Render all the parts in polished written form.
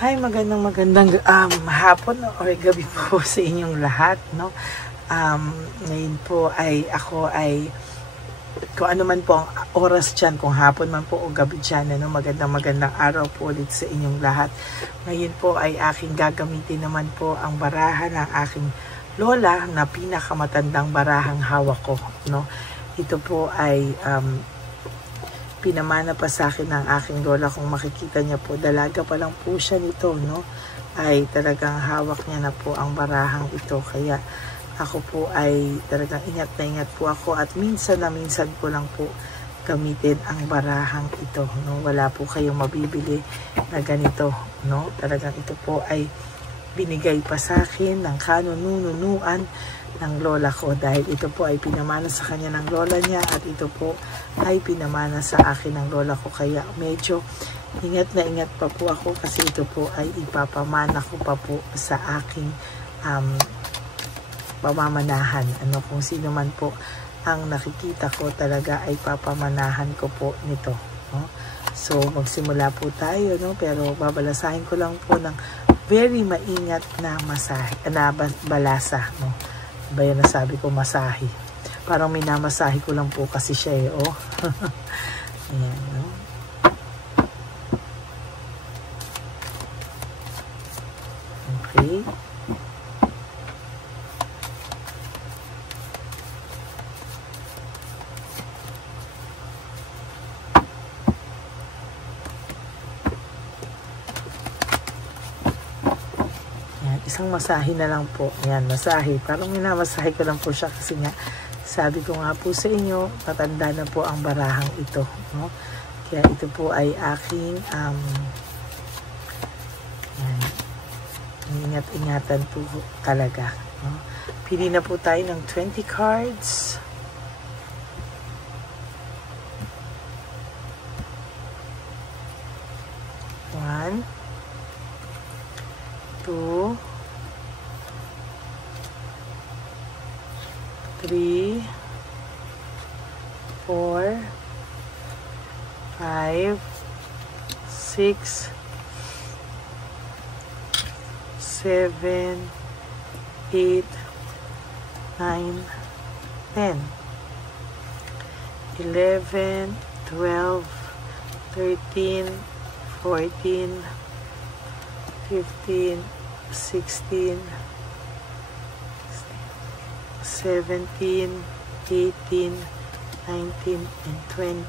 Hi, magandang hapon or gabi po sa inyong lahat, no? Ngayon po ay ako ay kung ano man po ang oras dyan, kung hapon man po o gabi dyan, ano, magandang araw po ulit sa inyong lahat. Ngayon po ay aking gagamitin naman po ang baraha ng aking lola na pinakamatandang barahang hawak ko, no? Ito po ay pinamana pa sa akin ng aking lola. Kung makikita niya po, dalaga pa lang po siya nito, no? Ay talagang hawak niya na po ang barahang ito. Kaya ako po ay talagang ingat na ingat po ako at minsan po lang po gamitin ang barahang ito, no? Wala po kayong mabibili na ganito, no? Talagang ito po ay binigay pa sa akin ng kanununuan ng lola ko, dahil ito po ay pinamana sa kanya ng lola niya at ito po ay pinamana sa akin ng lola ko. Kaya medyo ingat na ingat pa po ako kasi ito po ay ipapamana ko pa po sa aking pamamanahan. Ano, kung sino man po ang nakikita ko, talaga ay papamanahan ko po nito, no? So magsimula po tayo, no? Pero babalasahin ko lang po ng very maingat na masahe, na balasa, no? Bayan na sabi ko masahe. Parang minamasahe ko lang po kasi siya eh, oh. Ayan, no? Okay. Isang masahe na lang po. Ayan, masahe. Parang minamasahe ko lang po siya kasi nga, sabi ko nga po sa inyo, matanda na po ang barahang ito, no? Kaya ito po ay aking ingat-ingatan po talaga, no? Pili na po tayo ng 20 cards. One, two, 3, 4, 5, 6, 7, 8, 9, 10, 11, 12, 13, 14, 15, 16, 17, 18, 19, and 20.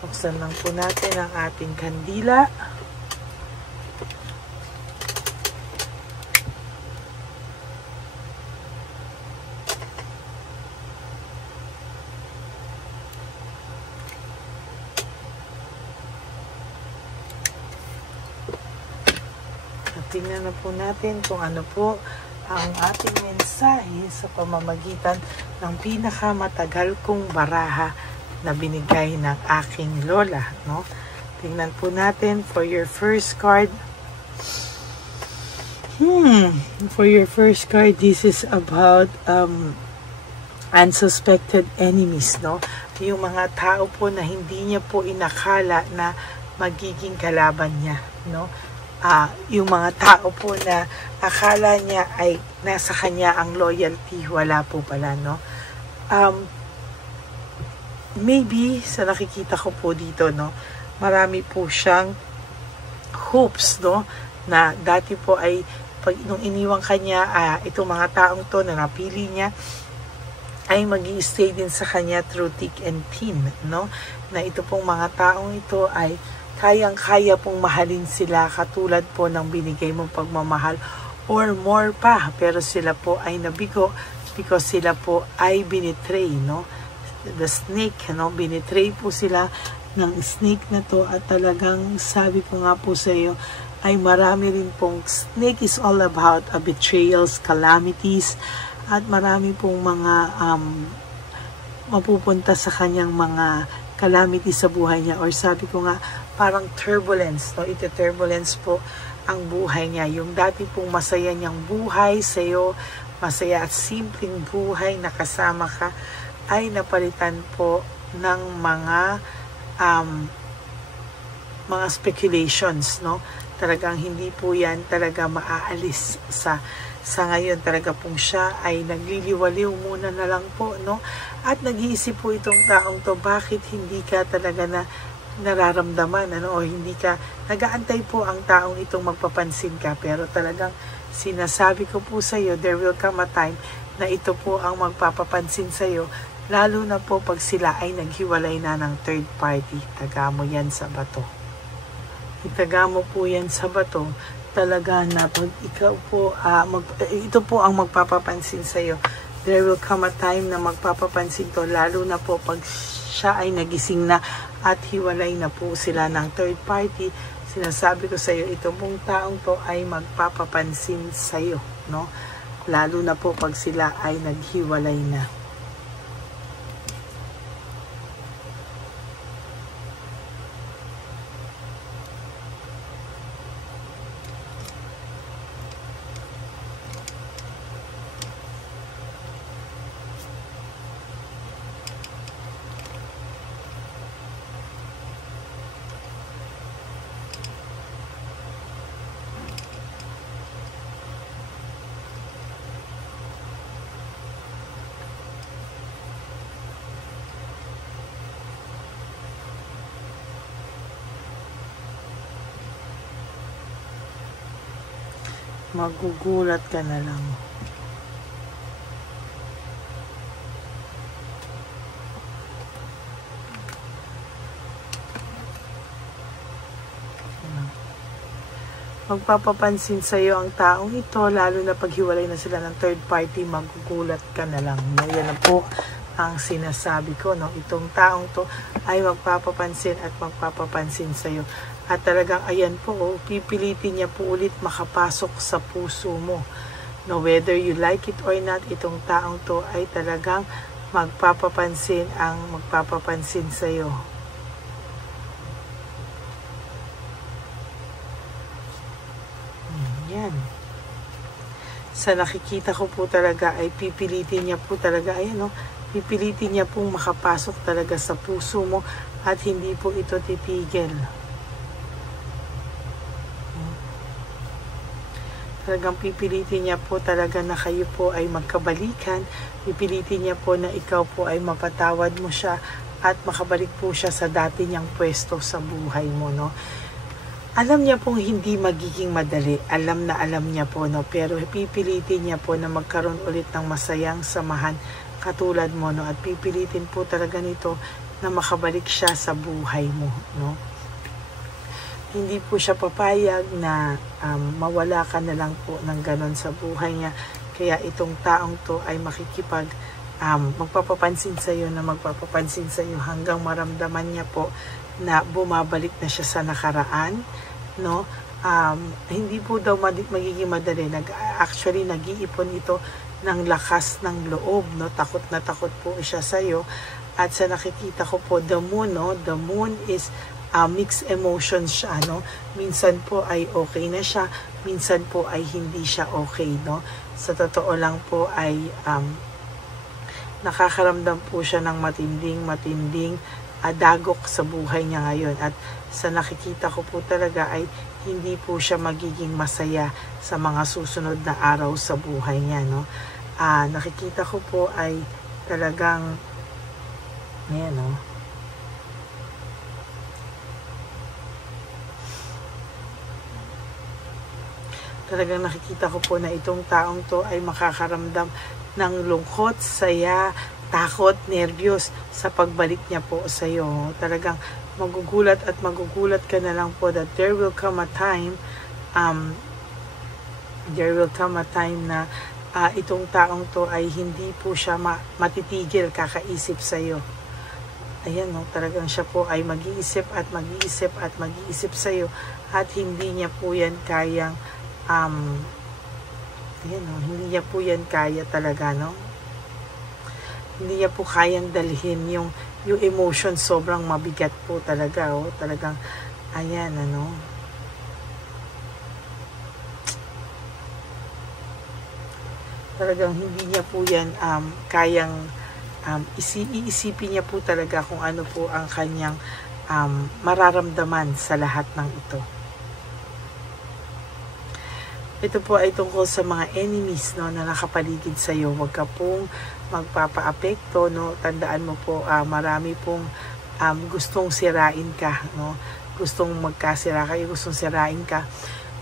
Buksan lang po natin ang ating kandila. Tingnan na po natin kung ano po ang ating mensahe sa pamamagitan ng pinakamatagal kong baraha na binigay ng aking lola, no? Tingnan po natin for your first card. For your first card, this is about unsuspected enemies, no? Yung mga tao po na hindi niya po inakala na magiging kalaban niya, no? Yung mga tao po na akala niya ay nasa kanya ang loyalty, wala po pala, no? Maybe sa nakikita ko po dito, no, marami po siyang hopes, no, na dati po ay pag nung iniwang kanya, itong mga taong to na napili niya ay mag-i-stay din sa kanya through thick and thin, no? Na ito pong mga taong ito ay kayang-kaya pong mahalin sila katulad po ng binigay mong pagmamahal or more pa, pero sila po ay nabigo because sila po ay binitray, no? The snake, no? Binitray po sila ng snake na to at talagang sabi ko nga po sa iyo ay marami rin pong, snake is all about betrayals, calamities, at marami pong mga mapupunta sa kanyang mga calamity sa buhay niya, or sabi ko nga parang turbulence, no? Ito turbulence po ang buhay niya. Yung dati pong masaya niyang buhay sa'yo, masaya at simpleng buhay na kasama ka, ay napalitan po ng mga mga speculations, no? Talagang hindi po yan talaga maaalis sa ngayon. Talaga pong siya ay nagliliwaliw muna na lang po, no? At nag-iisip po itong taong to, bakit hindi ka talaga na nararamdaman, ano, o hindi ka nag-aantay po ang taong itong magpapansin ka, pero talagang sinasabi ko po sa iyo, there will come a time na ito po ang magpapapansin sa iyo, lalo na po pag sila ay naghiwalay na ng third party. Taga mo yan sa bato. Itaga mo po yan sa bato, talaga na pag ikaw po, ito po ang magpapapansin sa iyo. There will come a time na magpapapansin to, lalo na po pag siya ay nagising na at hiwalay na po sila ng third party. Sinasabi ko sa iyo, itong pong taong to ay magpapapansin sa iyo, no? Lalo na po pag sila ay naghiwalay na. Magugulat ka na lang. Magpapapansin sa iyo ang taong ito, lalo na paghiwalay na sila ng third party, magugulat ka na lang. Yan na po ang sinasabi ko, no? Itong taong to ay magpapapansin at magpapapansin sa iyo. At talagang ayan po, oh, pipilitin niya po ulit makapasok sa puso mo. No, whether you like it or not, itong taong to ay talagang magpapapansin sa iyo. Yan. Sa nakikita ko po talaga ay pipilitin niya po talaga, ayan, no? Pipilitin niya pong makapasok talaga sa puso mo at hindi po ito titigil. Talagang pipilitin niya po talaga na kayo po ay magkabalikan. Pipilitin niya po na ikaw po ay mapatawad mo siya at makabalik po siya sa dati niyang pwesto sa buhay mo, no? Alam niya pong hindi magiging madali. Alam niya po, no? Pero pipilitin niya po na magkaroon ulit ng masayang samahan katulad mo, no? At pipilitin po talaga nito na makabalik siya sa buhay mo, no? Hindi po siya papayag na mawala ka na lang po ng ganon sa buhay niya. Kaya itong taong to ay magpapapansin sa iyo hanggang maramdaman niya po na bumabalik na siya sa nakaraan, no? Hindi po daw magiging madali. Actually, nag-iipon ito ng lakas ng loob, no? Takot na takot po siya sa iyo. At sa nakikita ko po, the moon, no? The moon is mixed emotions siya, no? Minsan po ay okay na siya, minsan po ay hindi siya okay, no? Sa totoo lang po ay nakakaramdam po siya ng matinding dagok sa buhay niya ngayon. At sa nakikita ko po talaga ay hindi po siya magiging masaya sa mga susunod na araw sa buhay niya, no? Nakikita ko po ay talagang ayan, no? Talagang nakikita ko po na itong taong to ay makakaramdam ng lungkot, saya, takot, nervyos sa pagbalik niya po sa iyo. Talagang magugulat ka na lang po that there will come a time na itong taong to ay hindi po siya matitigil kakaisip sa iyo. Ayan, no, talagang siya po ay mag-iisip sa iyo at hindi niya po yan kayang ayan, no, hindi niya po yan kaya talaga, no? Hindi niya po kayang dalhin yung emotion, sobrang mabigat po talaga, oh. Talagang ayan, ano, talagang hindi niya po yan kayang iisipin niya po talaga kung ano po ang kanyang mararamdaman sa lahat ng ito. Ito po ay tungkol sa mga enemies, no, na nakapaligid sa iyo. Huwag ka pong magpapaapekto, no. Tandaan mo po, marami pong gustong sirain ka, no. Gustong magkasira kayo, gustong sirain ka.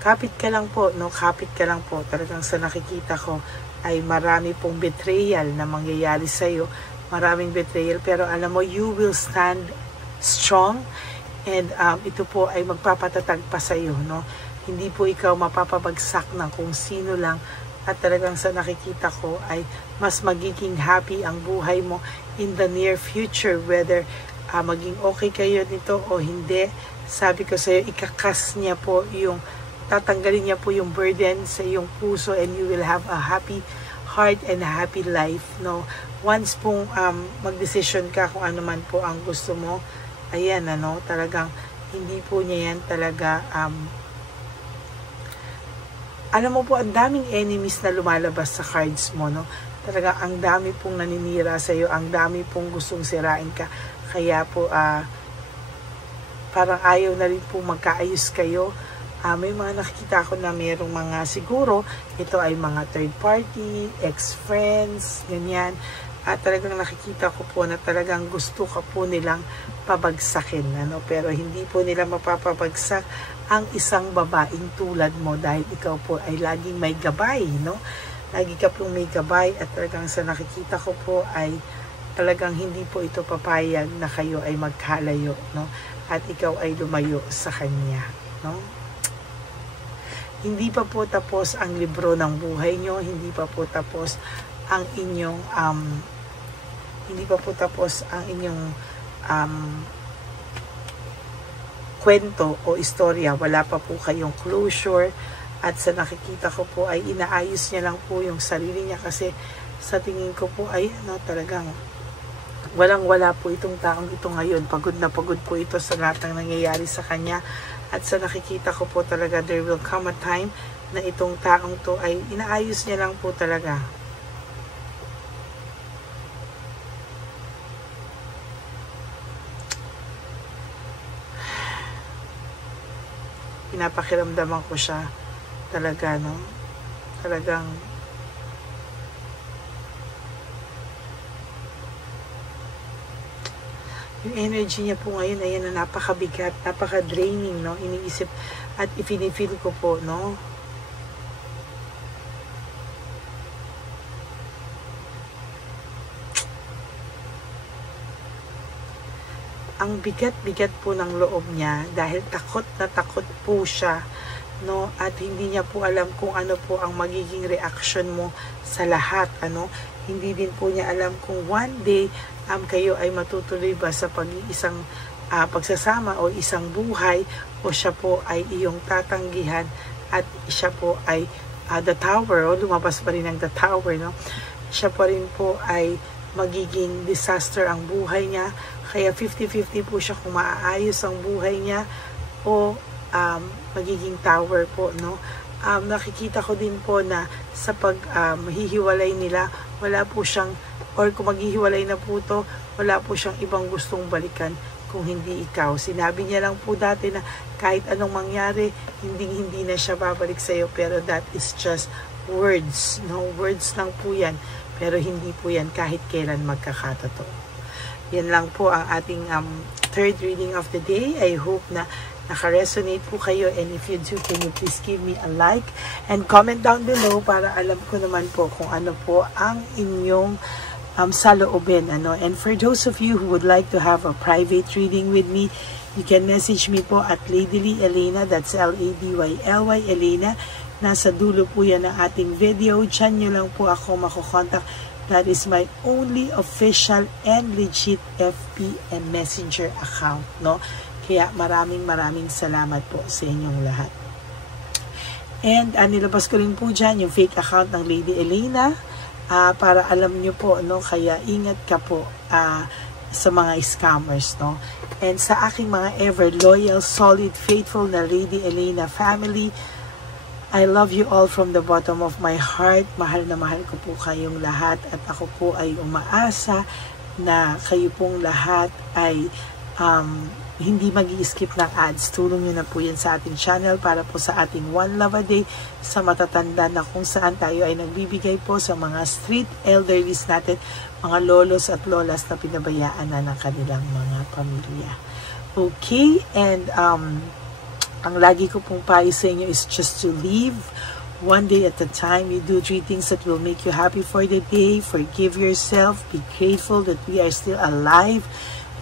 Kapit ka lang po, no. Kapit ka lang po. Talagang sa nakikita ko ay marami pong betrayal na mangyayari sa iyo. Maraming betrayal, pero alam mo, you will stand strong, and ito po ay magpapatatag pa sa iyo, no. Hindi po ikaw mapapabagsak ng kung sino lang, at talagang sa nakikita ko ay mas magiging happy ang buhay mo in the near future, whether maging okay kayo nito o hindi. Sabi ko sa iyo, ikakas niya po yung, tatanggalin niya po yung burden sa iyong puso, and you will have a happy heart and a happy life, no. Once pong magdesisyon ka kung ano man po ang gusto mo, ayan, ano, talagang hindi po niya yan talaga alam mo po, ang daming enemies na lumalabas sa cards mo, no? Talaga, ang dami pong naninira sa iyo, ang dami pong gustong sirain ka. Kaya po, parang ayaw na rin po magkaayos kayo. May mga nakikita ko na mayroong mga, siguro, ito ay mga third party, ex-friends, ganyan. At talagang nakikita ko po na talagang gusto ka po nilang pabagsakin, ano? Pero hindi po nila mapapabagsak ang isang babaeng tulad mo, dahil ikaw po ay laging may gabay, no? Lagi ka pong may gabay, at talagang sa nakikita ko po ay talagang hindi po ito papayag na kayo ay magkalayo, no? At ikaw ay lumayo sa kanya, no? Hindi pa po tapos ang libro ng buhay nyo, hindi pa po tapos ang inyong kwento o istorya. Wala pa po kayong closure, at sa nakikita ko po ay inaayos niya lang po yung sarili niya, kasi sa tingin ko po ay talagang walang-wala po itong taong ito ngayon. Pagod na pagod po ito sa lahat ng nangyayari sa kanya, at sa nakikita ko po talaga there will come a time na itong taong to ay inaayos niya lang po talaga. Pinapakiramdaman ko siya talaga, no? Talagang yung energy niya po ngayon, ayan, na napakabigat, napaka-draining, no? Iniisip at ifinifeel ko po, no? Ang bigat-bigat po ng loob niya, dahil takot na takot po siya, no? At hindi niya po alam kung ano po ang magiging reaction mo sa lahat, ano? Hindi din po niya alam kung one day kayo ay matutuloy ba sa pag-iisang pagsasama o isang buhay, o siya po ay iyong tatanggihan, at siya po ay the tower, o lumabas pa rin ang the tower, no? Siya pa rin po ay magiging disaster ang buhay niya. Kaya 50-50 po siya kung maaayos ang buhay niya o magiging tower po, no? Nakikita ko din po na sa hihiwalay nila, wala po siyang, or kung maghihiwalay na po to, wala po siyang ibang gustong balikan kung hindi ikaw. Sinabi niya lang po dati na kahit anong mangyari, hindi na siya babalik sa iyo, pero that is just words, no? Words lang po yan, pero hindi po yan kahit kailan magkakatotoo. Yan lang po ang ating third reading of the day. I hope na naka-resonate po kayo, and if you do, can you please give me a like and comment down below para alam ko naman po kung ano po ang inyong saloobin, ano. And for those of you who would like to have a private reading with me, you can message me po at Ladyly Elena, that's Ladyly Elena. Nasa dulo po yan ng ating video. Diyan nyo lang po ako makukontak. That is my only official and legit FB and Messenger account, no? Kaya maraming salamat po sa inyong lahat. And nilabas ko rin po dyan yung fake account ng Lady Elena, para alam nyo po, no? Kaya ingat ka po sa mga scammers, no? And sa aking mga ever loyal, solid, faithful na Lady Elena family, I love you all from the bottom of my heart. Mahal na mahal ko po kayong lahat, at ako po ay umaasa na kayo pong lahat ay hindi mag-i-skip ng ads. Tulong nyo na po yan sa ating channel para po sa ating One Love a Day sa matatanda na kung saan tayo ay nagbibigay po sa mga street elderlies natin, mga lolos at lolas na pinabayaan na ng kanilang mga pamilya. Okay, and ang lagi ko pong payo sa inyo is just to live one day at a time. You do 3 things that will make you happy for the day. Forgive yourself. Be grateful that we are still alive,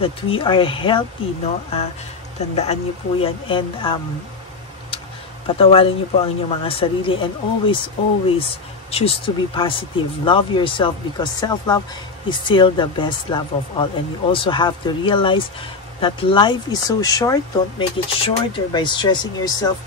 that we are healthy, no? Tandaan niyo po yan. And patawarin niyo po ang inyong mga sarili. And always choose to be positive. Love yourself because self-love is still the best love of all. And you also have to realize that life is so short. Don't make it shorter by stressing yourself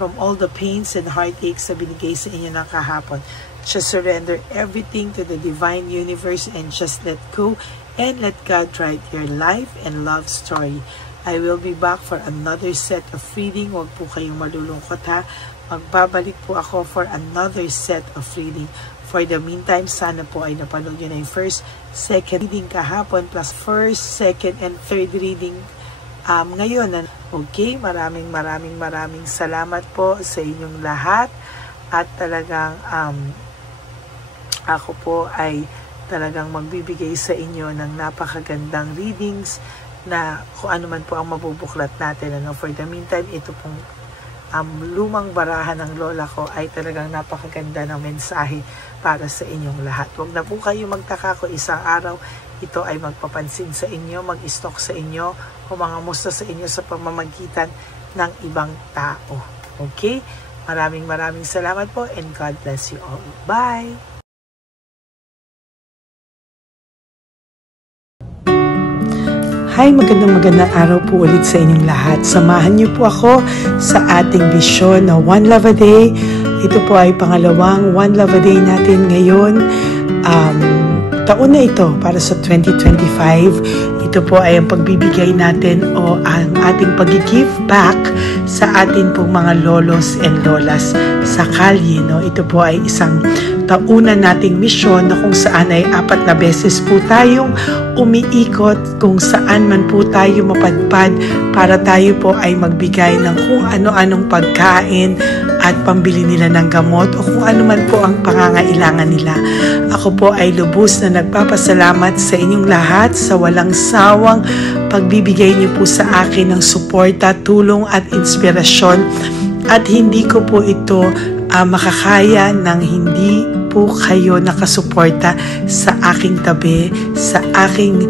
from all the pains and heartaches na binigay sa inyo ng kahapon. Just surrender everything to the divine universe and just let go and let God write your life and love story. I will be back for another set of reading. Huwag po kayong malulungkot ha. Magbabalik po ako for another set of reading. For the meantime, sana po ay napanood nyo na yung first, second reading kahapon plus first, second, and third reading ngayon. Okay, maraming salamat po sa inyong lahat. At talagang ako po ay talagang magbibigay sa inyo ng napakagandang readings na kung ano man po ang mabubuklat natin. For the meantime, ito pong lumang barahan ng lola ko ay talagang napakaganda ng mensahe para sa inyong lahat. Huwag na po kayo magtaka kung isang araw ito ay magpapansin sa inyo, mag-stalk sa inyo, o mga musta sa inyo sa pamamagitan ng ibang tao. Okay? Maraming salamat po and God bless you all. Bye! Hi, magandang araw po ulit sa inyong lahat. Samahan niyo po ako sa ating vision na One Love a Day. Ito po ay pangalawang One Love a Day natin ngayon. Taon na ito para sa 2025. Ito po ay ang pagbibigay natin o ang ating pag-give back sa atin pong mga lolos and lolas sa kalye. No? Ito po ay isang taunan nating misyon na kung saan ay 4 na beses po tayong umiikot kung saan man po tayo mapadpad para tayo po ay magbigay ng kung ano-anong pagkain at pambili nila ng gamot o kung ano man po ang pangangailangan nila. Ako po ay lubos na nagpapasalamat sa inyong lahat sa walang sawang pagbibigay niyo po sa akin ng suporta, tulong at inspirasyon, at hindi ko po ito makakaya nang hindi po kayo nakasuporta sa aking tabi, sa aking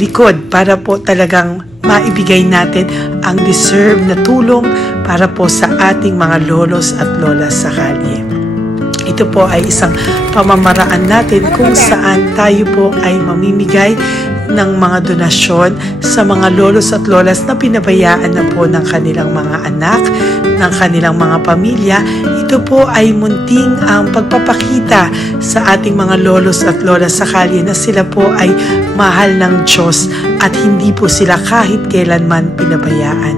likod para po talagang maibigay natin ang deserve na tulong para po sa ating mga lolos at lolas sa kalye. Ito po ay isang pamamaraan natin kung saan tayo po ay mamimigay ng mga donasyon sa mga lolos at lolas na pinabayaan na po ng kanilang mga anak, ng kanilang mga pamilya. Ito po ay munting ang pagpapakita sa ating mga lolos at lolas sa kalye na sila po ay mahal ng Diyos at hindi po sila kahit kailanman pinabayaan.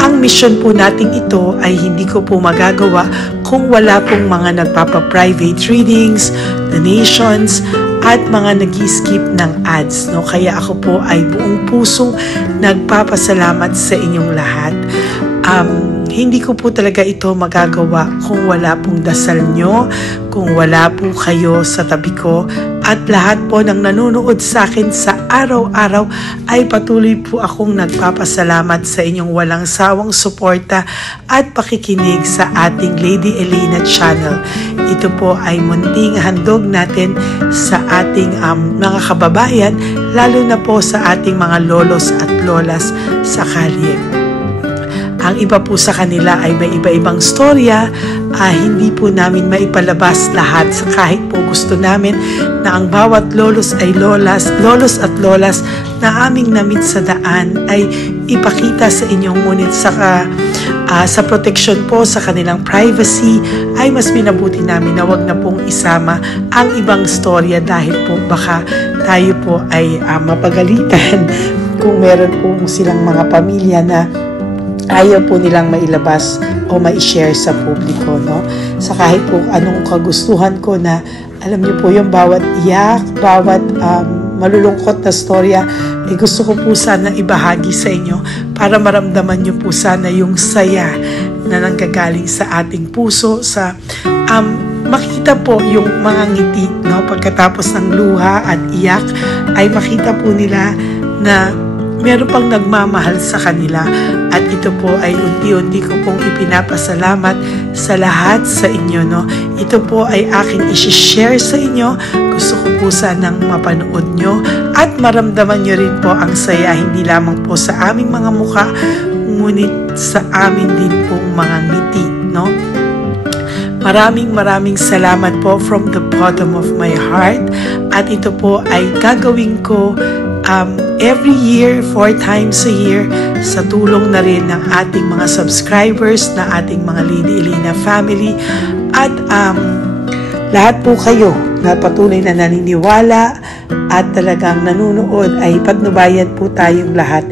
Ang mission po nating ito ay hindi ko po magagawa kung wala pong mga nagpapa-private readings, donations, at mga nag-skip ng ads. No? Kaya ako po ay buong pusong nagpapasalamat sa inyong lahat. Hindi ko po talaga ito magagawa kung wala pong dasal nyo, kung wala po kayo sa tabi ko, at lahat po ng nanonood sa akin sa araw-araw ay patuloy po akong nagpapasalamat sa inyong walang sawang suporta at pakikinig sa ating Lady Elena channel. Ito po ay munting handog natin sa ating mga kababayan, lalo na po sa ating mga lolos at lolas sa kalye. Ang iba po sa kanila ay may iba-ibang storya, hindi po namin maipalabas lahat kahit po gusto namin na ang bawat lolos at lolas na aming namit sa daan ay ipakita sa inyong, ngunit sa protection po sa kanilang privacy ay mas minabuti namin na wag na pong isama ang ibang storya dahil po baka tayo po ay mapagalitan kung meron po silang mga pamilya na ayaw po nilang mailabas o ma-share sa publiko, no? Sa kahit po anong kagustuhan ko na, alam niyo po yung bawat iyak, bawat malulungkot na storya, gusto ko po sana ibahagi sa inyo para maramdaman nyo po sana yung saya na nanggagaling sa ating puso, sa makita po yung mga ngiti, no? Pagkatapos ng luha at iyak ay makita po nila na meron pang nagmamahal sa kanila, at ito po ay unti-unti ko pong ipinapasalamat sa lahat sa inyo, no? Ito po ay aking i-share sa inyo. Gusto ko po sanang mapanood nyo at maramdaman nyo rin po ang saya, hindi lamang po sa aming mga mukha, ngunit sa amin din pong mga ngiti, no? Maraming salamat po from the bottom of my heart, at ito po ay gagawin ko every year, 4 times a year, sa tulong na rin ng ating mga subscribers, na ating mga Lady Elena family, at lahat po kayo na patuloy na naniniwala at talagang nanunood, ay patnubayan po tayong lahat.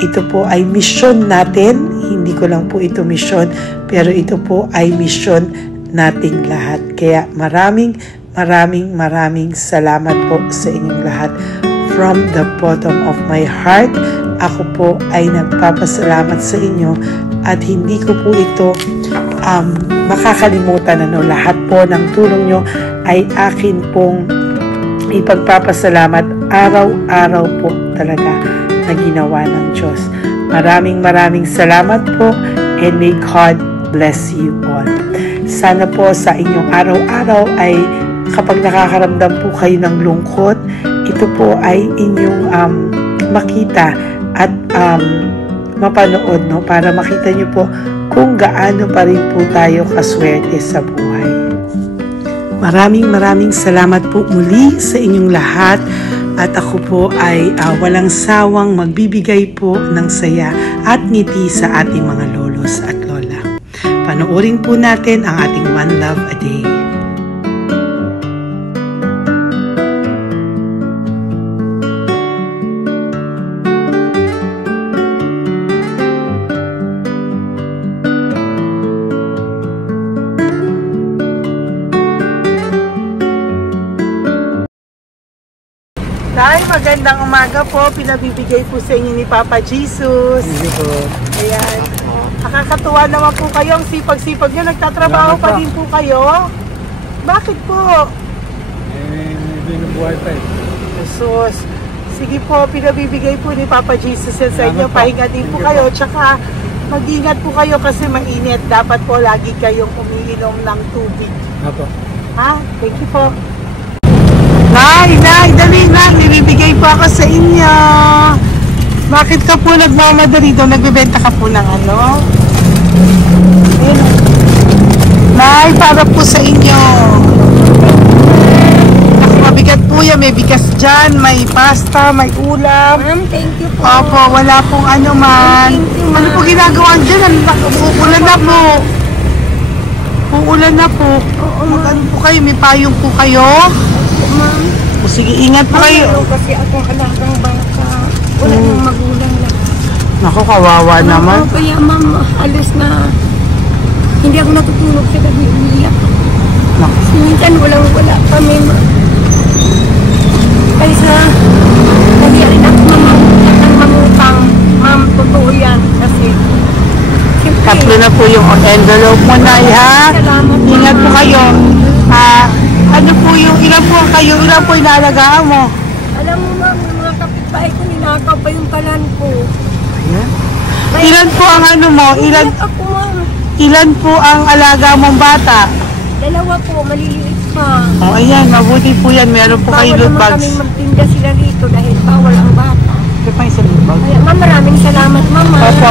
Ito po ay mission natin, hindi ko lang po ito mission, pero ito po ay mission nating lahat. Kaya maraming salamat po sa inyong lahat. From the bottom of my heart, ako po ay nagpapasalamat sa inyo, at hindi ko po ito makakalimutan. Lahat po ng tulong nyo ay akin pong ipagpapasalamat araw-araw po talaga na ginawa ng Diyos. Maraming salamat po, and may God bless you all. Sana po sa inyong araw-araw ay kapag nakakaramdam po kayo ng lungkot, ito po ay inyong makita at mapanood, no? Para makita nyo po kung gaano pa rin po tayo kaswerte sa buhay. Maraming salamat po muli sa inyong lahat, at ako po ay walang sawang magbibigay po ng saya at ngiti sa ating mga lolos at lola. Panoorin po natin ang ating One Love a Day. Nay, magandang umaga po. Pinabibigay po sa inyo ni Papa Jesus. Hindi po. Ayan. Nakakatuwa naman po kayo. Ang sipag-sipag nyo. Nagtatrabaho pa din po kayo. Bakit po? Binubuhay pa eh. Jesus. Sige po, pinabibigay po ni Papa Jesus yan sa inyo. Pahinga din po kayo. Tsaka mag-ingat po kayo kasi mainit. Dapat po lagi kayong umiinom ng tubig. Apo. Ha? Thank you po. Nay, dali na. Nilibigay po ako sa inyo. Bakit ka po nagmamadali doon? Nagbebenta ka po ng ano? Ayun. Nay, para po sa inyo. Kasi mabigat po yan. May bigas dyan, may pasta, may ulam. Ma'am, thank you po. Opo, wala pong ano man. Ano po ginagawa dyan? Uulan na po. Uulan na po. Mag-ano po kayo? May payong po kayo? Ma'am. O sige, ingat po kayo. Kasi akong alagang bangka. Wala nang magulang lahat. Naku, kawawa naman. Kaya ma'am, halos na hindi ako natutulog sa gabi. Umiyak. Minsan wala kami. Kaysa nagyari na ako mamutang. Ma'am, totoo yan. Kasi siyempre, Tatlo na po yung envelope mo, Nay, ha? salamat, Ingat po ma'am. kayo. Ano po yung, ilan po kayo, ilan po inalagaan mo? Alam mo ma'am, yung mga kapitbahay ko, ninakaw pa yung kalan ko. Ayan. Ilan po ang ano mo? Umiyak ako ma'am. Ilan po ang alaga mong bata? Dalawa po, maliliit pa. O, ayan, mabuti po yan. Meron po kayo loot Bawal naman bags. kami magtinda sila rito dahil bawal ang bata. Ito pa yung sa loot bag. Kaya ma'am, maraming salamat mama. Opo.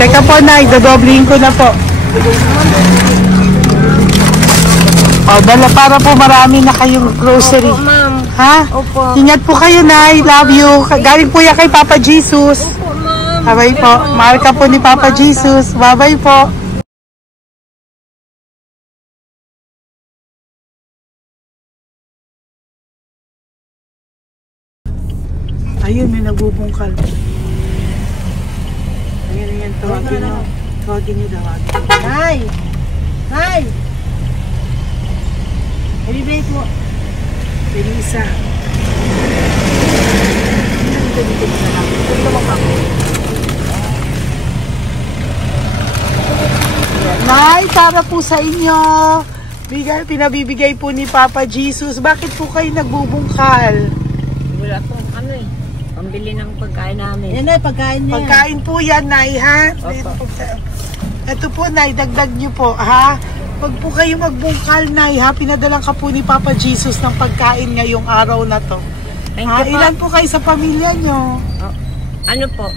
Teka po, Nay, dodoblihin ko na po. O, dala para po marami na kayong grocery. Opo ma'am. Ha? Opo. Ingat po kayo, Nay. Love you. Galing po yan kay Papa Jesus. Opo ma'am. Bye-bye po. Mahal ka po ni Papa Jesus. Bye-bye po. Ayun, may nagbubungkal. Ayan, tawagin nyo. Tawagin nyo, tawagin. Nay! Nay! Ibibigay mo. Elisa. Dito na lang. Dito mo ako. Nay, para po sa inyo. Pinabibigay po ni Papa Jesus. Bakit po kayo nagbubungkal? Wala po pambili ng pagkain namin. Yan ay pagkain niya. Pagkain po yan, Nay, ha? Ito po, Nay, dagdag nyo po, ha? Pag po kayo magbungkal, Nay, ha? Pinadalang ka po ni Papa Jesus ng pagkain ngayong araw na to. Thank you po. Ilan po kayo sa pamilya nyo? Ano po?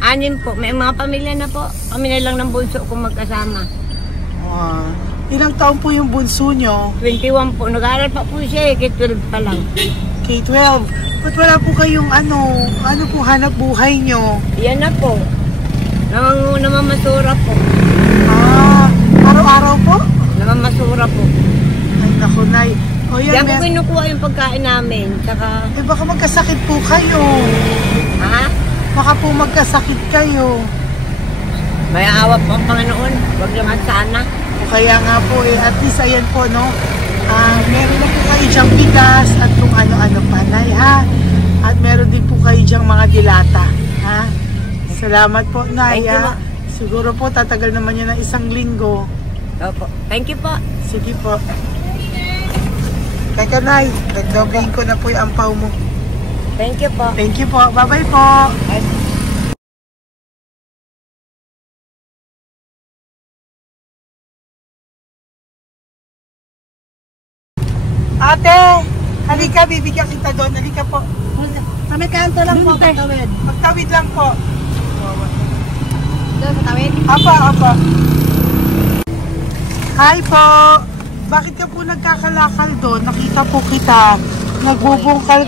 6 po. May mga pamilya na po. Kami na lang ng bunso kung magkasama. Ilang taon po yung bunso nyo? 21 po. Nag-aaral pa po siya eh. K-12 pa lang. K-12. Ba't wala po kayong ano po hanap buhay nyo? Yan na po. Namamasura po. Araw-araw po? Namamasura po. Ay, naku, Nay. O yan, Diyan ko kinukuha yung pagkain namin. Saka... baka magkasakit po kayo. Ha? Baka po magkasakit kayo. May awa po ang Panginoon. Huwag naman sana. O kaya nga po at least ayan po, no? Meron na po kayo dyang bigas at kung ano-ano pa, Nay, ha? At meron din po kayo dyang mga dilata, ha? Salamat po, Nay, ha? Siguro po tatagal naman yan ng 1 linggo. Opo. Thank you po. Sige po. Teka, Nay, nagdobling ko na po yung ampaw mo. Thank you po. Thank you po. Bye-bye po. Ate, halika, bibigyan kita doon. Halika po. Kami kanto lang po, patawid. Magtawid lang po. Doon, patawid? Apa. Hi po. Bakit ka po nagkakalakal doon? Nakita po kita. Nagbubungkal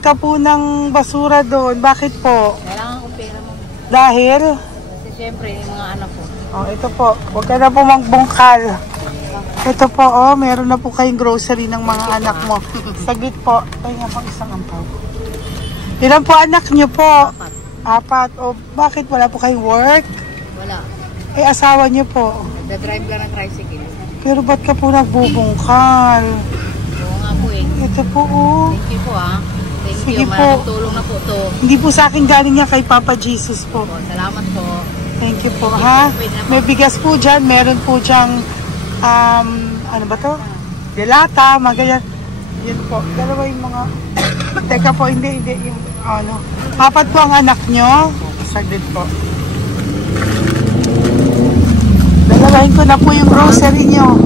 ka po ng basura doon. Bakit po? Kailangan ko pera mo. Dahil? Kasi syempre, yung mga anak ko. Ito po. Huwag ka na po magbungkal. Ito po, meron na po kayong grocery ng mga anak mo. Saglit po. Ay nga pang isang ampaw. Ilan po anak niyo po? 4. O bakit wala po kayong work? Wala. Asawa niyo po? Nagda-drive lang ng tricycle. Pero ba't ka po nagbubungkal? Oo nga po eh. Ito po, Thank you po Thank Sige you. po. Maraming tulong na po to. Hindi po sa akin galing niya kay Papa Jesus po. Salamat po. Thank you po, ha? May bigas po dyan. Meron po dyang, ano ba to? Delata, magayan. Yan po. Dalawa yung mga... Teka po, hindi. Yung, 4 po ang anak nyo. Saglit po. Dalawahin ko na po yung grocery nyo.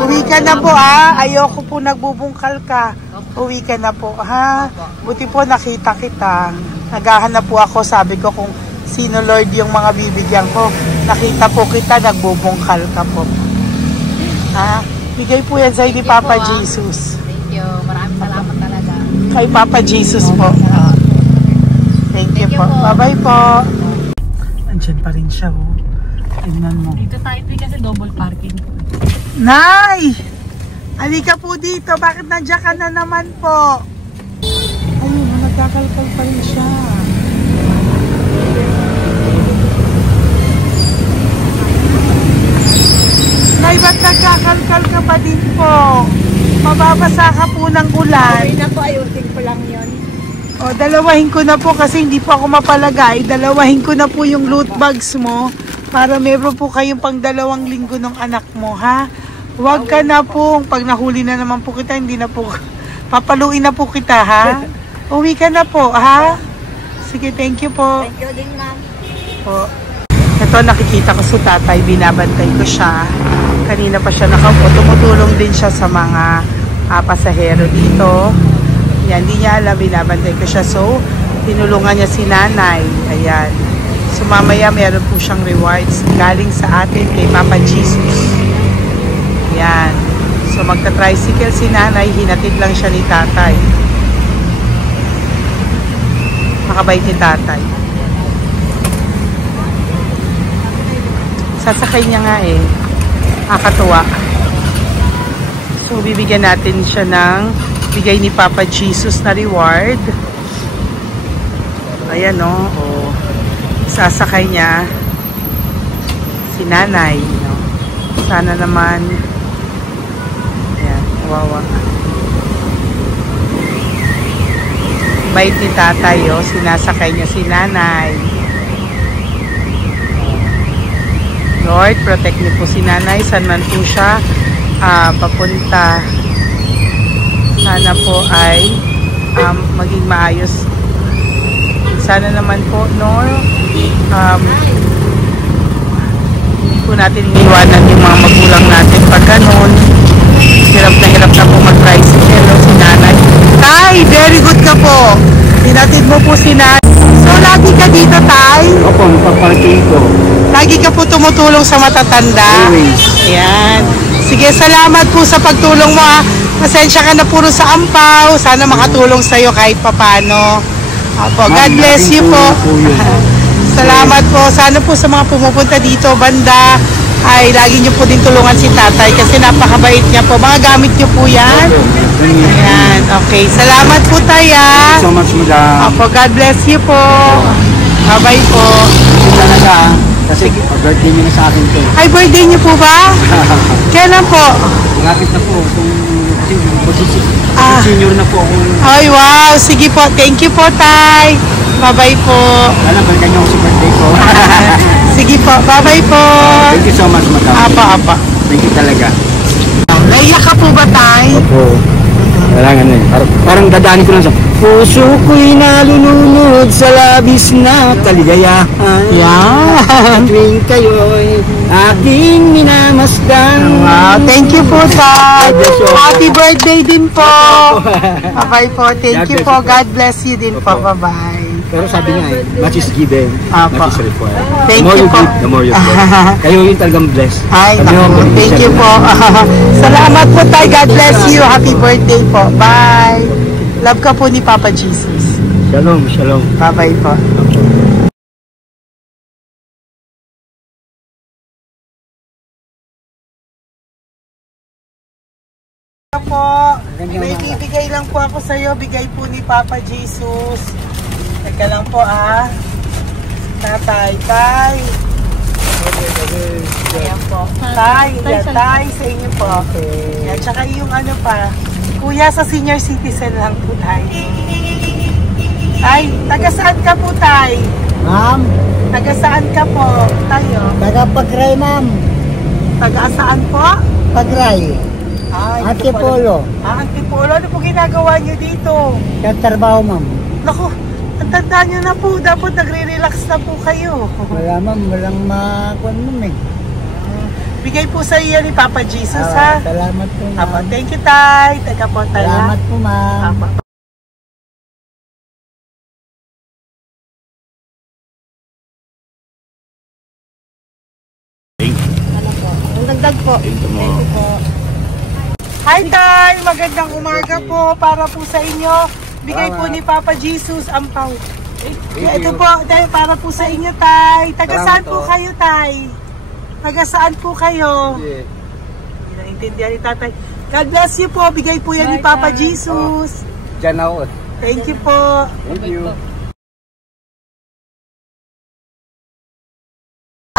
Uwi ka na po, ha? Ayoko po nagbubungkal ka. Uwi ka na po, ha? Buti po nakita kita. Naghahanap po ako, sabi ko kung sino Lord yung mga bibigyan ko. Nakita po kita, nagbubungkal ka po. Ha? Bigay po yan sa'yo ni Papa Jesus. Thank you. Maraming salamat talaga. Kay Papa Jesus po. Thank you po. Bye-bye po. Andyan pa rin siya, oh. Tignan mo. Dito tayo kasi double parking. Nay! Halika po dito. Bakit nandiyan ka na naman po? Ayun, nagkakalkal pa rin siya. Nay, ba't nagkakalkal ka pa din po? Mababasa ka po ng ulan. Okay na po. Ayusin ko lang yun. Dalawahin ko na po kasi hindi po ako mapalagay. Dalawahin ko na po yung loot bags mo para meron po kayong pang 2 linggo ng anak mo, ha? Huwag ka na po. Pag nahuli na naman po kita, hindi na po, papaluin na po kita, ha? Uwi ka na po, ha? Sige, thank you po. Thank you din, ma'am. Po. Ito, nakikita ko si tatay, binabantay ko siya. Kanina pa siya nakaupo. Tumutulong din siya sa mga pasahero dito. Yan, hindi niya alam, binabantay ko siya. So, tinulungan niya si nanay. Ayan. So, mamaya meron po siyang rewards galing sa atin kay Papa Jesus. Ayan. So, magta-tricycle si nanay. Hinatid lang siya ni tatay. Makabait ni tatay. Sasakay niya nga eh. Nakakatuwa. So, bibigyan natin siya ng bigay ni Papa Jesus na reward. Ayan, no? O, sasakay niya si nanay. No? Sana naman. Ayan, wawa. Bait ni tatay, oh. Sinasakay niya si nanay. Lord, protect niyo po si nanay. Saan man po siya papunta. Sana po ay maging maayos. Sana naman po, no, hindi po natin iniwanan yung mga magulang natin pag ganun. Hirap na po mag-tricycle, no, si nanay. Tay, very good ka po. Tinatid mo po si nanay. So, lagi ka dito, Tay? Opo, magpaparking ko. Lagi ka po tumutulong sa matatanda? Always. Ayan. Sige, salamat po sa pagtulong mo, ha. Pasensya ka na puro sa ampaw. Sana makatulong sa'yo kahit papano. Opo, God bless you po. Salamat po. Sana po sa mga pumupunta dito, banda, ay lagi niyo po din tulungan si tatay kasi napakabait niya po. Mga gamit niyo po yan. Ayan, okay. Salamat po, Taya. Thank you so much, madam. Opo, God bless you po. Bye-bye po. Talaga, kasi birthday niyo na sa akin to. Ay, birthday niyo po ba? Kailan po? Malapit na po. Senior na po ako. Ay, wow. Sige po. Thank you po, Tay. Bye-bye po. Alam, balikan niyo ako sa birthday ko. Sige po. Bye-bye po. Thank you so much, madam. Apa. Thank you talaga. Naiyak ka po ba, Tay? Opo. Kailangan na eh. Parang dadaanin ko lang sa puso ko'y nalulunod sa labis na kaligayahan. Yan. Tuwing kayo'y aking minamasdan. Wow, thank you po, Tay. Happy birthday din po. Bye-bye po. Thank you po. God bless you din po. Bye-bye. Pero sabi niya eh, much is given, Apo. much is required. Thank The more you you po. give, the more you get. Kayo yung talagang blessed. Ay, Kami naku. yung Thank you po. Salamat po, Tay. God bless you. Happy birthday po. Bye. Love ka po ni Papa Jesus. Shalom, shalom. Bye-bye po. Po, may bibigay lang po ako sa iyo, bigay po ni Papa Jesus. Teka lang po Tatay, Tay. Ayan po. Tay, yan, Tay, sa inyo po. Yan, tsaka yung ano pa, Kuya sa senior citizen lang po, Tay. Tay, taga saan ka po, Tay? Ma'am, Taga saan ka po, Tayo? taga Pagray, ma'am. Taga saan po? Pagray. Ay, Antipolo. Antipolo, ano po ginagawa niyo dito? Nagtrabaho, ma'am. Naku, ang tanda nyo na po. Dapat nagre-relax na po kayo. Wala, ma'am. Walang makuan, ma'am eh. Bigay po sa iyo ni Papa Jesus, ha? Salamat po, ma'am. Apo, thank you, Tay. Taga po, Tay. Salamat po, ma'am. Apo. Ang dagdag po. Thank you po. Hi, Tay! Magandang umaga po para po sa inyo. Bigay po ni Papa Jesus ang pau. Ito po, Tay, para po sa inyo, Tay. Taga saan po kayo, Tay? Taga saan po kayo? Hindi naintindihan ni Tatay. God bless you po. Bigay po yan ni Papa Jesus. Diyan ako. Thank you po. Thank you.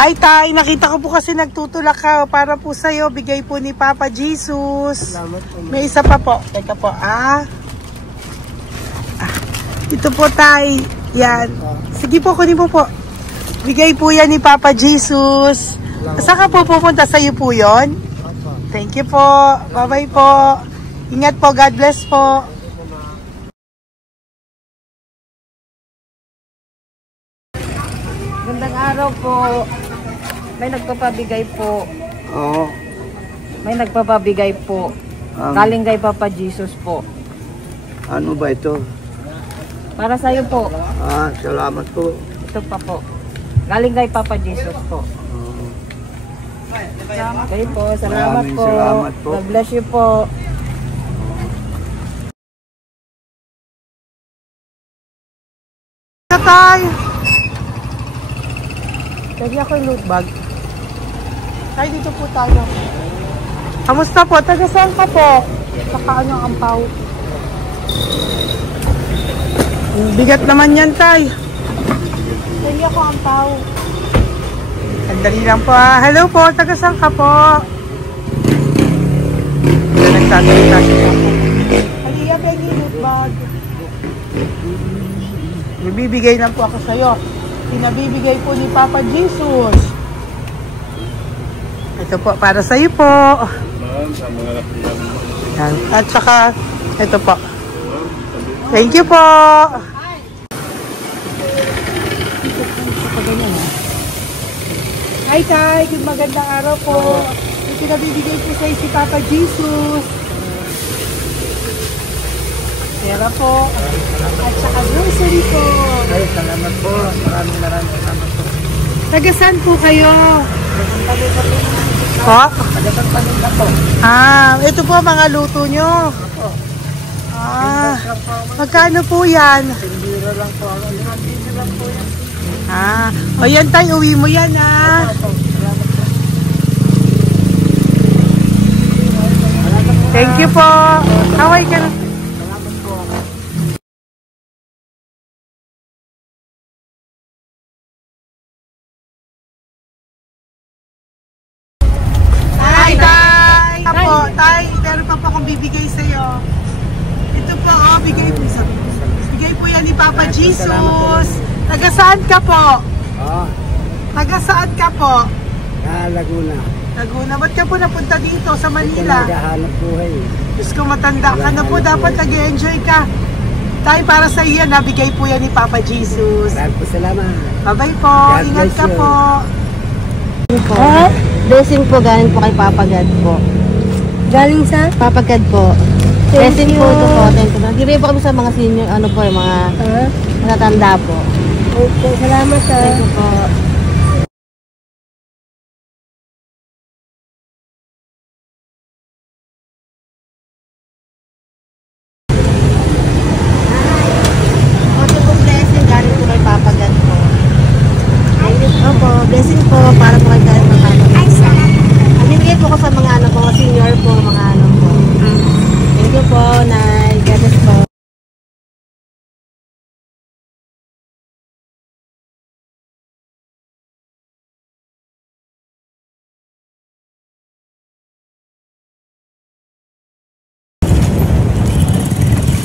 Ay, Tay, nakita ko po kasi nagtutulak ka para po sa'yo. Bigay po ni Papa Jesus. Salamat po, ma'am. May isa pa po. Teka po, Ito po, Tay. Yan. Sige po, kunin po po. Bigay po yan ni Papa Jesus. Saan ka po pupunta? Sa'yo po yun? Thank you po. Bye-bye po. Ingat po. God bless po. Gandang araw po. May nagpapabigay po. Oo. May nagpapabigay po. Galing kay Papa Jesus po. Ano ba ito? Para sa iyo po. Salamat po. Ito pa po. Galing kay Papa Jesus po. Okay po. Salamat Maraming po. salamat po. God bless you po. Tay! Lagi ako yung loot bag. Tay, dito po tayo. Kamusta po? Taga saan ka po? Saka ano ang ampaw? Bigat naman yan, Tay. Lagi ako ang ampaw. Sandali lang po. Hello po, taga saan ka po? Nagsasalita siya po. Halika, Peggy, loot bag. Bibigay lang po ako sa'yo. Pinabibigay po ni Papa Jesus. Ito po, para sa iyo po. Yan. At saka, ito po. Thank you po. Hi, Tay. Good magandang araw po. May pinabibigay po sa si Papa Jesus. Pera po. At saka grocery po. Ay, salamat po. Maraming salamat po. Taga-saan po kayo? Po? Pagkakapagpanin na po. Ito po mga luto nyo. Magkano po yan? Biro lang po. Biro lang po yan. O yan tayo, uwi mo yan Thank you po. Kaway ka na. Hi, Tay! Tay, meron pa po akong bibigay sa'yo. Ito po, bigay po yan ni Papa Jesus. Taga saan ka po? Taga saan ka po? Laguna. Laguna. Ba't ka po napunta dito sa Manila? Naghahanap buhay. Diyos ko, matanda ka na po. Dapat nag-enjoy ka. Tayo, para sa iyo, nabigay po yan ni Papa Jesus. Maraming po salamat. Bye-bye po. God Ingat bless ka you. po. Blessing po galing po kay Papa God po. Galing sa? Papa God po. Blessing po ito po. Thank you. Nagibigay po kami sa mga senior, ano po, yung mga matatanda po. Okay, salamat ha. Thank you po. Ito po blessing galing po kay Papa God po. Opo, blessing po para po kay galing po Papa God. Nabibigay po ko sa mga ano po, senior po, mga ano po. Thank you po, Nay. God bless po.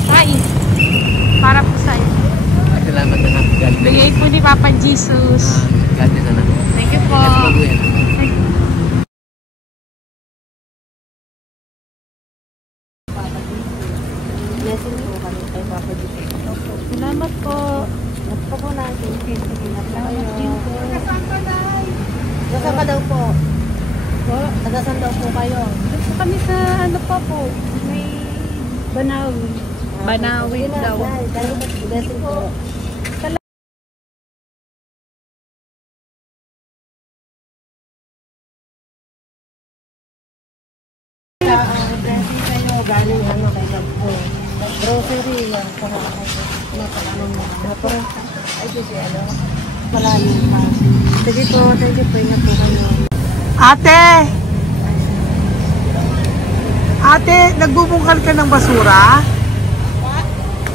Ay, para po sa iyo. Salamat na. Bigay po ni Papa Jesus. Gati na. Thank you po. Blessing po kami kay Papa God. Salamat po. At po po natin. Salamat din po. Nasaan ka daw po? Nagasan daw po kayo? Dito kami sa ano pa po. May Banawi. Banawi Yun na, daw. dahil blessing po. Blessing kayo, galing ano kay God po. Grocery, yan po na kayo. Ay, kasi ano, malalim pa. Sige po, thank you po, ingat po kayo. Ate! Ate, nagbubungkal ka ng basura?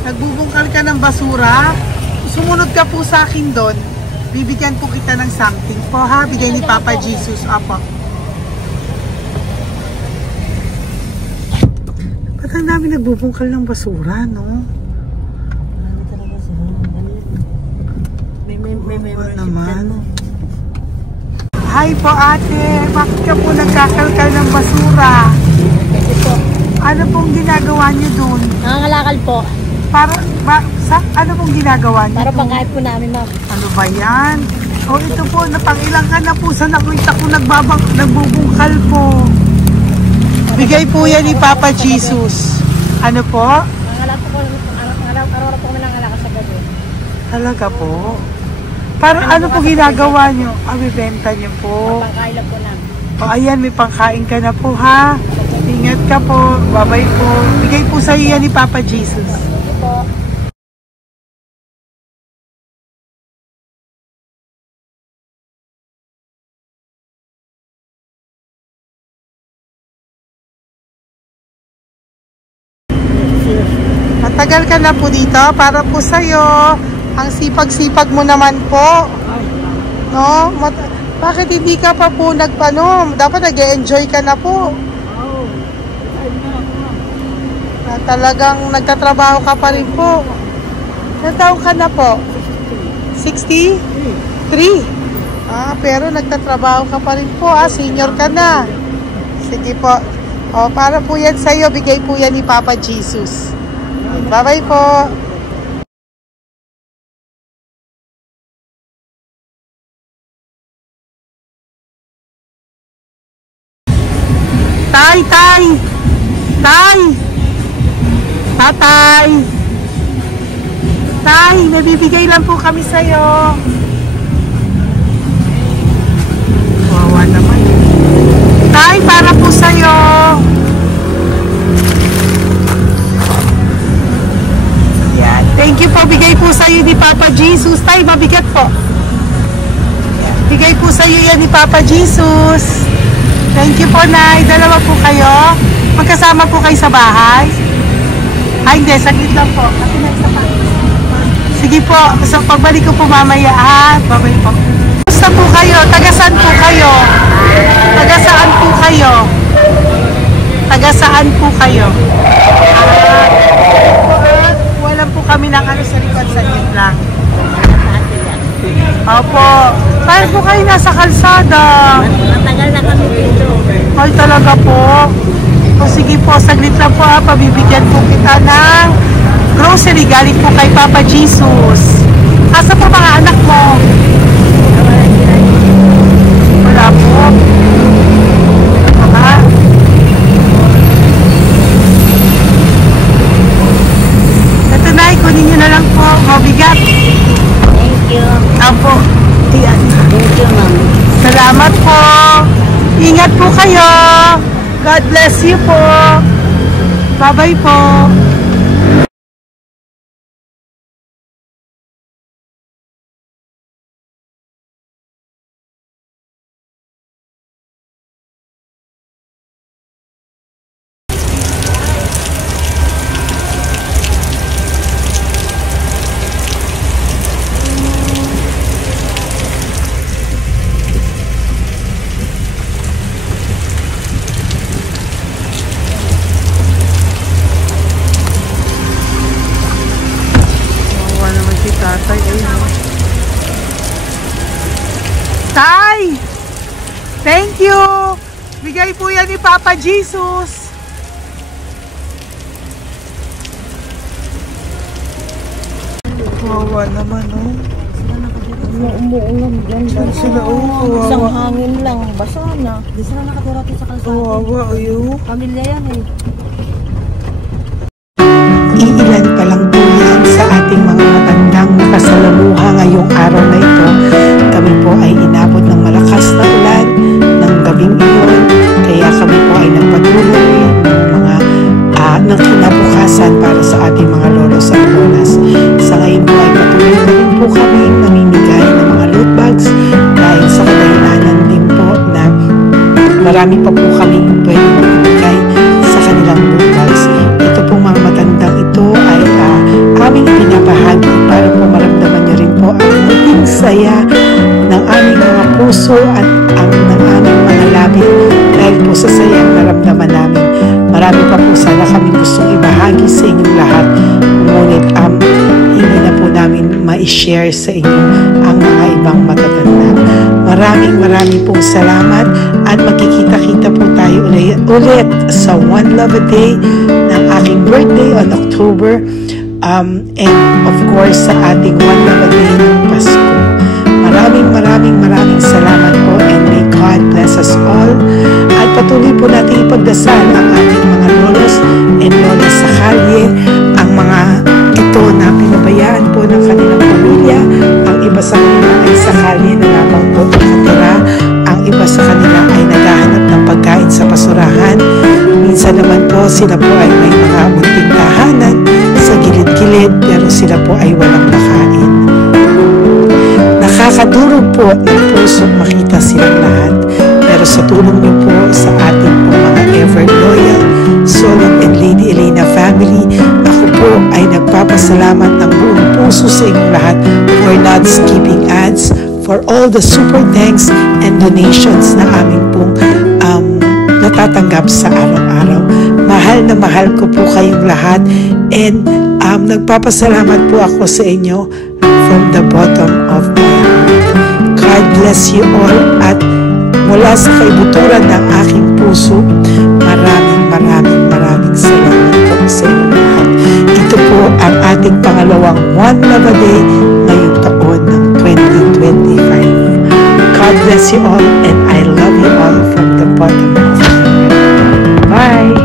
Nagbubungkal ka ng basura? Sumunod ka po sa akin doon. Bibigyan po kita ng something po ha. Bigay ni Papa Jesus. Apo. Ba't ang dami nagbubungkal ng basura, no? Ano talaga sila? May Ano naman? Hi po ate. Bakit ka po nagkakalkal ng basura? Kasi po, Ano pong ginagawa niyo doon? nangangalakal po. Ano pong ginagawa niyo? Para pangkain po namin, ma'am. Ano ba yan? O ito po, napangilang ka na po sa nakita ko nagbubungkal po. Bigay po yan ni Papa Jesus. Ano po? Nangangalakal po kami, araw-araw po kami nangangalakal sa gabi. Talaga po? Para ano po ginagawa niyo? Bibenta niyo po. Pangkain lang po namin. O ayan, may pangkain ka na po ha. Ingat ka po. Bye-bye po. Bigay po sa iyo yan ni Papa Jesus. Ito po. Matagal ka na po dito para po sa'yo. Ang sipag-sipag mo naman po. No? Bakit hindi ka pa po nagpanom? Dapat nag-enjoy ka na po. Na talagang nagtatrabaho ka pa rin po. Ilang taon ka na po? 63? Pero nagtatrabaho ka pa rin po, senior ka na. Sige po. Para po yan sa'yo, bigay po yan ni Papa Jesus. Bye-bye po. Tay! Tatay! Tay, may bibigay lang po kami sa'yo. Wawa naman. Tay, para po sa'yo. Yan. Thank you po. Bigay po sa'yo ni Papa Jesus. Tay, mabigat po. Yan. Bigay po sa'yo yan ni Papa Jesus. Thank you po, Nay. Dalawa po kayo. Magkasama po kayo sa bahay. Ay, hindi. Saglit lang po. Kasi may isa pa. Sige po. So, pagbalik ko po mamaya, Bye-bye po. Basta po kayo? Taga-saan po kayo? Taga-saan po kayo? Taga-saan po kayo? Wala po kami ng sa likod. Saglit lang. Opo. Kaya po kayo nasa kalsada. Matagal na kami dito. Ay, talaga po. O sige po, saglit lang po pabibigyan po kita ng grocery galing po kay Papa Jesus. Asa po mga anak mo? Wala po. Ito na, kunin nyo na lang po. Mabigat. Thank you. Apo. Iyan. Thank you, ma'am. Salamat po. Ingat po kayo. God bless you po. Bye-bye po. Tay! Thank you! Bigay po yan ni Papa Jesus. Wawa naman, Umuulan dyan. Saan sila, Isang hangin lang. Basa na. Di sila nakatira sa kalsada. Wawa, Pamilya yan Iilan pa lang po yan sa ating mga matandang nakasalamuha ngayong araw na ito. Kami po ay inabot ng malakas na ulan ng gabing iyon. Kaya kami po ay nagpatuloy ng kinabukasan para sa ating mga lolos at lolas. Sa ngayon po ay patuloy na rin po kami namimigay ng mga loot bags dahil sa kadahilanan din po na marami pa po kami pwedeng ibigay sa kanilang loot bags. Ito pong mga matandang ito ay aming pinabahagi para po maramdaman nyo rin po ang muling saya ng aming mga puso at ng aming mga labi dahil po sa sayang naramdaman namin. Marami pa po sana kami gustong ibahagi sa inyong lahat, ngunit hindi na po namin ma-share sa inyo ang mga ibang matatanda. Maraming pong salamat at magkikita-kita po tayo ulit sa One Love a Day ng aking birthday on October and of course sa ating One Love a Day ng Pasko. Maraming salamat po and may God bless us all. At patuloy po natin ipagdasal ang ating mga lolos and lolas sa kalye, ang mga ito na pinabayaan po ng kanilang pamilya. Ang iba sa kanila ay sa kalye na lamang po nakatira. Ang iba sa kanila ay naghahanap ng pagkain sa basurahan. Minsan naman po sila po ay may mga munting tahanan sa gilid-gilid pero sila po ay walang nakain. Nakakadurog po ng puso makita silang lahat. Pero sa tulong niyo po sa ating po mga ever loyal Solon and Lady Elena family, ako po ay nagpapasalamat ng buong puso sa inyong lahat for not skipping ads, for all the super thanks and donations na aming pong natatanggap sa araw-araw. Mahal ko po kayong lahat and nagpapasalamat po ako sa inyo from the bottom of my heart. God bless bless you all, at mula sa kaibuturan ng aking puso, maraming salamat po sa inyo lahat. Ito po ang ating pangalawang One Love a Day ngayong taon ng 2025. God bless you all, and I love you all from the bottom of my heart. Bye!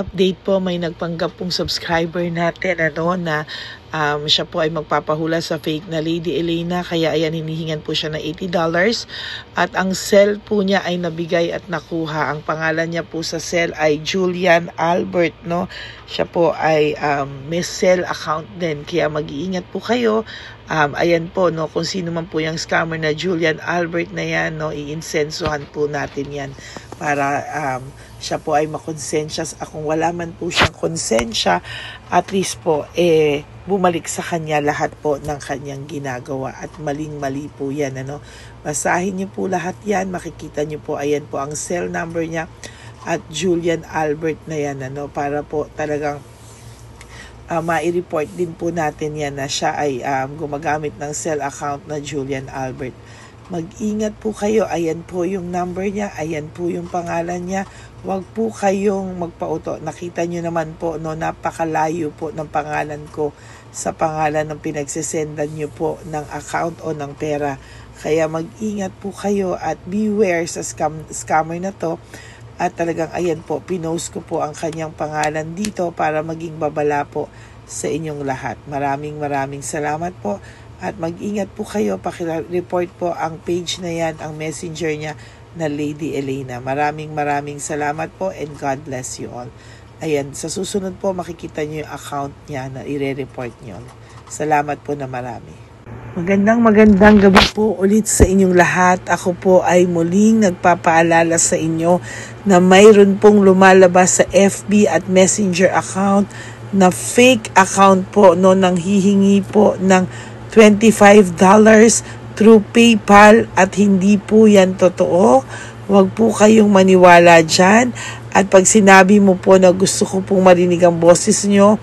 Update po, may nagpanggap pong subscriber natin na siya po ay magpapahula sa fake na Lady Elena, kaya ayan, hinihingan po siya ng $80 at ang cell po niya ay nabigay at nakuha. Ang pangalan niya po sa cell ay Julian Albert, no? Siya po ay may cell account din, kaya mag-iingat po kayo. Ayan po, no, kung sino man po yung scammer na Julian Albert na yan, no, iinsensuhan po natin yan para siya po ay makonsensya. Kung wala man po siyang konsensya, at least po bumalik sa kanya lahat po ng kanyang ginagawa, at maling-mali po yan, ano. Basahin niyo po lahat yan, makikita niyo po, ayan po ang cell number niya at Julian Albert na yan, ano, para po talagang ma-report din po natin yan na siya ay gumagamit ng cell account na Julian Albert. Mag-ingat po kayo, ayan po yung number niya, ayan po yung pangalan niya. Huwag po kayong magpauto. Nakita nyo naman po, no, napakalayo po ng pangalan ko sa pangalan ng pinagsisendan nyo po ng account o ng pera. Kaya mag-ingat po kayo at beware sa scammer na to. At talagang ayan po, pinost ko po ang kanyang pangalan dito para maging babala po sa inyong lahat. Maraming salamat po. At mag-ingat po kayo, pakireport po ang page na yan, ang messenger niya na Lady Elena. Maraming salamat po, and God bless you all. Ayan, sa susunod po makikita niyo yung account niya na i-report niyo. Salamat po na marami. Magandang gabi po ulit sa inyong lahat. Ako po ay muling nagpapaalala sa inyo na mayroon pong lumalabas sa FB at Messenger account na fake account po, no, nang hihingi po ng $25 through PayPal, at hindi po yan totoo. Huwag po kayong maniwala dyan. At pag sinabi mo po na gusto ko pong marinig ang boses nyo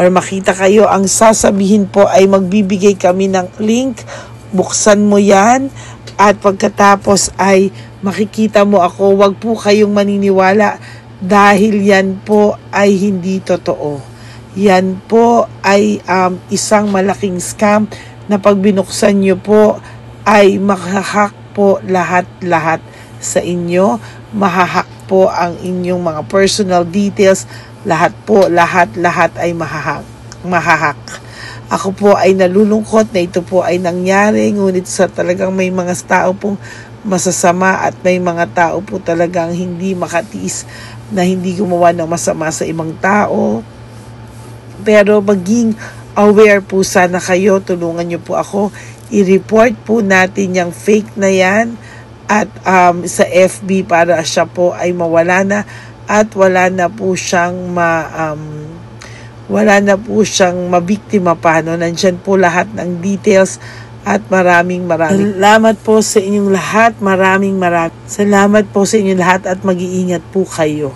or makita kayo, ang sasabihin po ay magbibigay kami ng link, buksan mo yan, at pagkatapos ay makikita mo ako. Huwag po kayong maniniwala dahil yan po ay hindi totoo. Yan po ay isang malaking scam na pag binuksan nyo po ay mahahack po lahat sa inyo. Mahahack po ang inyong mga personal details. Lahat ay mahahack. Ako po ay nalulungkot na ito po ay nangyari, ngunit sa talagang may mga tao pong masasama at may mga tao po talagang hindi makatiis na hindi gumawa ng masama sa ibang tao. Pero maging aware po sana kayo, tulungan nyo po ako, i-report po natin yung fake na yan at sa FB para siya po ay mawala na at wala na po siyang mabiktima pa, no? Nandyan po lahat ng details at maraming salamat po sa inyong lahat. Maraming salamat po sa inyong lahat at mag-iingat po kayo.